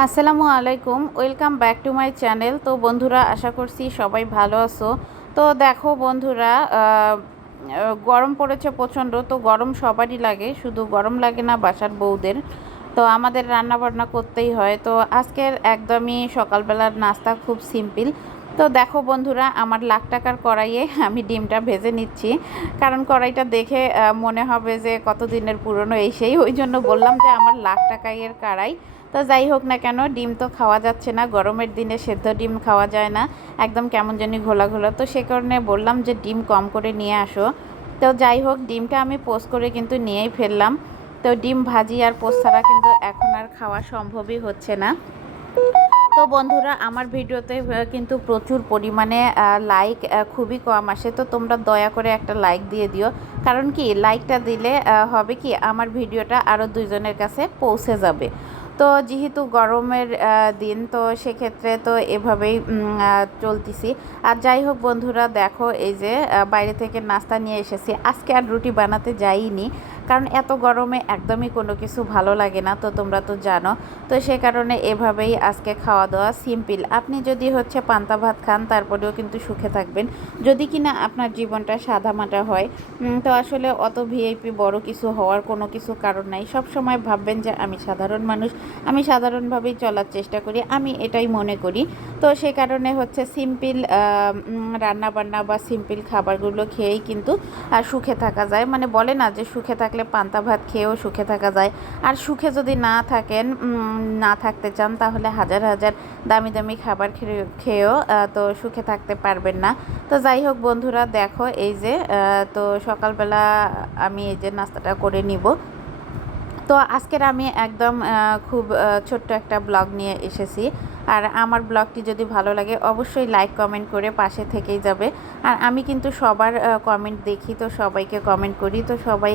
আসসালামু আলাইকুম, welcome back to my channel. তো বন্ধুরা, আশা করছি সবাই ভালো আছো। তো দেখো বন্ধুরা গরম পড়েছে প্রচণ্ড, তো গরম সবারই লাগে, শুধু গরম লাগে না বাসার বউদের। তো আমাদের রান্না বান্না করতেই হয়। তো আজকের একদমই সকালবেলার নাস্তা খুব সিম্পল। তো দেখো বন্ধুরা, আমার লাখ টাকার কড়াইয়ে আমি ডিমটা ভেজে নিচ্ছি। কারণ কড়াইটা দেখে মনে হবে যে কতদিনের পুরনো এই সেই। ওই জন্য বললাম যে আমার লাখ টাকাইয়ের কড়াই তো যাই হোক না কেন, ডিম তো খাওয়া যাচ্ছে না, গরমের দিনে সেদ্ধ ডিম খাওয়া যায় না, একদম কেমন জানি ঘোলা ঘোলা। তো সে কারণে বললাম যে ডিম কম করে নিয়ে আসো। তো যাই হোক, ডিমটা আমি পোস্ট করে কিন্তু নিয়েই ফেললাম। তো ডিম ভাজি আর পোস্ট ছাড়া কিন্তু এখন আর খাওয়া সম্ভবই হচ্ছে না। তো বন্ধুরা, আমার ভিডিওতে কিন্তু প্রচুর পরিমাণে লাইক খুবই কম আসে। তো তোমরা দয়া করে একটা লাইক দিয়ে দিও। কারণ কি লাইকটা দিলে হবে কি, আমার ভিডিওটা আরও দুইজনের কাছে পৌঁছে যাবে। তো যেহেতু গরমের দিন, তো সেক্ষেত্রে তো এভাবেই চলতেছি। আর যাই হোক বন্ধুরা, দেখো এই যে বাইরে থেকে নাস্তা নিয়ে এসেছি। আজকে আর রুটি বানাতে যাইনি। কারণ এত গরমে একদমই কোনো কিছু ভালো লাগে না, তো তোমরা তো জানো। তো সে কারণে এভাবেই আজকে খাওয়া দাওয়া সিম্পল। আপনি যদি হচ্ছে পান্তা ভাত খান, তারপরেও কিন্তু সুখে থাকবেন। যদি কিনা আপনার জীবনটা সাদা মাটা হয় তো আসলে অত ভিআইপি বড় কিছু হওয়ার কোনো কিছু কারণ নাই। সব সময় ভাববেন যে আমি সাধারণ মানুষ, আমি সাধারণভাবেই চলার চেষ্টা করি, আমি এটাই মনে করি। তো সে কারণে হচ্ছে সিম্পল রান্না বান্না বা সিম্পল খাবারগুলো খেয়েই কিন্তু সুখে থাকা যায়। মানে বলে না যে সুখে থাকলে পান্তা ভাত খেয়েও সুখে থাকা যায়। আর সুখে যদি না থাকেন না থাকতে চান, তাহলে হাজার হাজার দামি দামি খাবার খেয়ে, খেয়েও তো সুখে থাকতে পারবেন না। তো যাই হোক বন্ধুরা, দেখো এই যে তো সকালবেলা আমি এই যে নাস্তাটা করে নিব। তো আজকের আমি একদম খুব ছোট্ট একটা ব্লগ নিয়ে এসেছি। আর আমার ব্লগটি যদি ভালো লাগে, অবশ্যই লাইক, কমেন্ট করে পাশে থেকেই যাবে। আর আমি কিন্তু সবার কমেন্ট দেখি, তো সবাইকে কমেন্ট করি। তো সবাই